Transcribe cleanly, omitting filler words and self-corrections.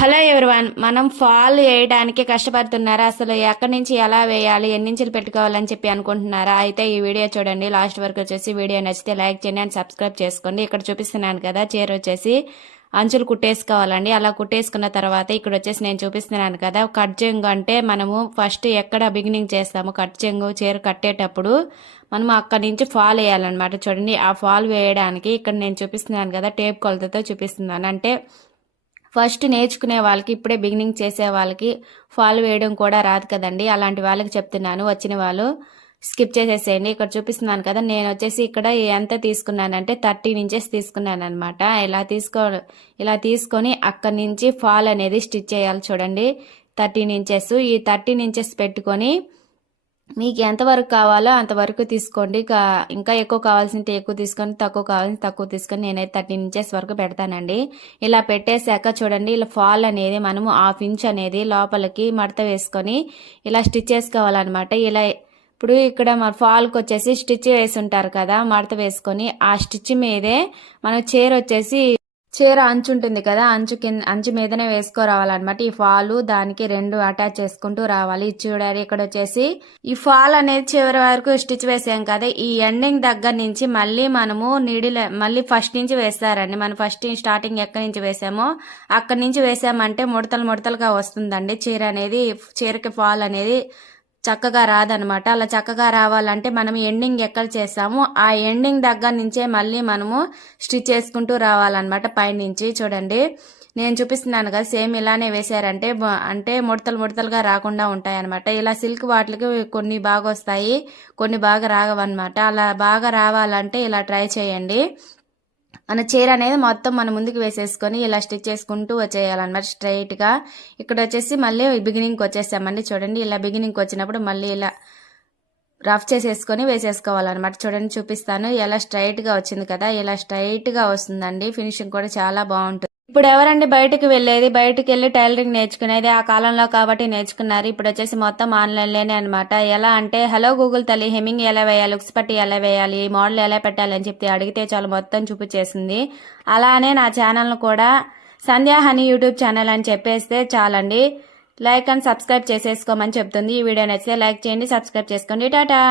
Hello everyone, మనం fall వేయడానికి కష్టపడుతున్నారా? అసలు ఎక్కడి నుంచి ఎలా వేయాలి, ఎన్ని ఇంచులు పెట్టుకోవాలని చెప్పి అనుకుంటున్నారా? అయితే ఈ వీడియో చూడండి లాస్ట్ వరకు. వచ్చేసి వీడియో నచ్చితే లైక్ చేయండి అండ్ సబ్స్క్రైబ్ చేసుకోండి. ఇక్కడ చూపిస్తున్నాను కదా, చీర వచ్చేసి అంచులు కుట్టేసుకోవాలండి. అలా కుట్టేసుకున్న తర్వాత ఇక్కడ వచ్చేసి నేను చూపిస్తున్నాను కదా, కట్ చెంగు అంటే మనము ఫస్ట్ ఎక్కడ బిగినింగ్ చేస్తాము, కట్ చెంగు చీర కట్టేటప్పుడు మనం అక్కడి నుంచి ఫాల్ వేయాలన్నమాట. చూడండి, ఆ ఫాల్ వేయడానికి ఇక్కడ నేను చూపిస్తున్నాను కదా, టేప్ కొలతతో చూపిస్తున్నాను. అంటే ఫస్ట్ నేర్చుకునే వాళ్ళకి, ఇప్పుడే బిగినింగ్ చేసే వాళ్ళకి ఫాల్ వేయడం కూడా రాదు కదండి. అలాంటి వాళ్ళకి చెప్తున్నాను, వచ్చిన వాళ్ళు స్కిప్ చేసేసేయండి. ఇక్కడ చూపిస్తున్నాను కదా, నేను వచ్చేసి ఇక్కడ ఎంత తీసుకున్నానంటే 13 ఇంచెస్ తీసుకున్నాను అనమాట. ఇలా తీసుకొని అక్కడి నుంచి ఫాల్ అనేది స్టిచ్ చేయాలి. చూడండి, 13 ఇంచెస్. ఈ 13 ఇంచెస్ పెట్టుకొని మీకు ఎంతవరకు కావాలో అంతవరకు తీసుకోండి. ఇంకా ఎక్కువ కావాల్సింటే ఎక్కువ తీసుకొని, తక్కువ కావాల్సింటే తక్కువ తీసుకొని, నేనైతే 13 ఇంచెస్ వరకు పెడతానండి. ఇలా పెట్టేశాక చూడండి, ఇలా ఫాల్ అనేది మనము 1/2 ఇంచ్ అనేది లోపలికి మడత వేసుకొని ఇలా స్టిచ్ చేసుకోవాలన్నమాట. ఇలా ఇప్పుడు ఇక్కడ మన ఫాల్కి వచ్చేసి స్టిచ్ వేసి ఉంటారు కదా, మడత వేసుకొని ఆ స్టిచ్ మీదే మన చీర వచ్చేసి చీర అంచు ఉంటుంది కదా, అంచు మీదనే వేసుకోరావాలన్నమాట. ఈ ఫాలు దానికి 2 అటాచ్ చేసుకుంటూ రావాలి. చూడాలి, ఇక్కడ వచ్చేసి ఈ ఫాల్ అనేది చివరి వరకు స్టిచ్ వేసాం కదా, ఈ ఎండింగ్ దగ్గర నుంచి మళ్ళీ మనము మళ్ళీ ఫస్ట్ నుంచి వేస్తారండి. మనం ఫస్ట్ స్టార్టింగ్ ఎక్కడి నుంచి వేసామో అక్కడి నుంచి వేసామంటే ముడతలుగా వస్తుందండి చీర అనేది. చీరకి ఫాల్ అనేది చక్కగా రాదనమాట. అలా చక్కగా రావాలంటే మనం ఎండింగ్ ఎక్కడ చేస్తామో ఆ ఎండింగ్ దగ్గర నుంచే మళ్ళీ మనము స్టిచ్ చేసుకుంటూ రావాలన్నమాట. పైనుంచి చూడండి, నేను చూపిస్తున్నాను కదా, సేమ్ ఇలానే వేసారంటే అంటే ముడతలుగా రాకుండా ఉంటాయి అనమాట. ఇలా సిల్క్ వాటికి కొన్ని బాగా వస్తాయి, కొన్ని బాగా రావన్నమాట. అలా బాగా రావాలంటే ఇలా ట్రై చేయండి. మన చీర అనేది మొత్తం మన ముందుకు వేసేసుకొని ఇలా స్టిచ్ చేసుకుంటూ వచ్చేయాలన్నమాట స్ట్రైట్ గా. ఇక్కడ వచ్చేసి మళ్ళీ బిగినింగ్కి వచ్చేసామండి. చూడండి, ఇలా బిగినింగ్కి వచ్చినప్పుడు మళ్ళీ ఇలా రఫ్ చేసేసుకొని వేసేసుకోవాలన్నమాట. చూడండి, చూపిస్తాను. ఎలా స్ట్రైట్ గా వచ్చింది కదా, ఇలా స్ట్రైట్ గా వస్తుందండి. ఫినిషింగ్ కూడా చాలా బాగుంటుంది. ఇప్పుడు ఎవరండి బయటకు వెళ్ళేది, బయటకు వెళ్ళి టైలరింగ్ నేర్చుకునేది ఆ కాలంలో కాబట్టి నేర్చుకున్నారు. ఇప్పుడు వచ్చేసి మొత్తం ఆన్లైన్లోనే అనమాట. ఎలా అంటే, హలో గూగుల్ తల్లి, హెమ్మింగ్ ఎలా వేయాలి, ఉక్స్ పట్టి ఎలా వేయాలి, మోడల్ ఎలా పెట్టాలి అని చెప్పి అడిగితే చాలు మొత్తం చూపించేసింది. అలానే నా ఛానల్ను కూడా సంధ్యా హనీ యూట్యూబ్ ఛానల్ అని చెప్పేస్తే చాలండి, లైక్ అండ్ సబ్స్క్రైబ్ చేసేసుకోమని చెప్తుంది. ఈ వీడియో నచ్చితే లైక్ చేయండి, సబ్స్క్రైబ్ చేసుకోండి. టాటా.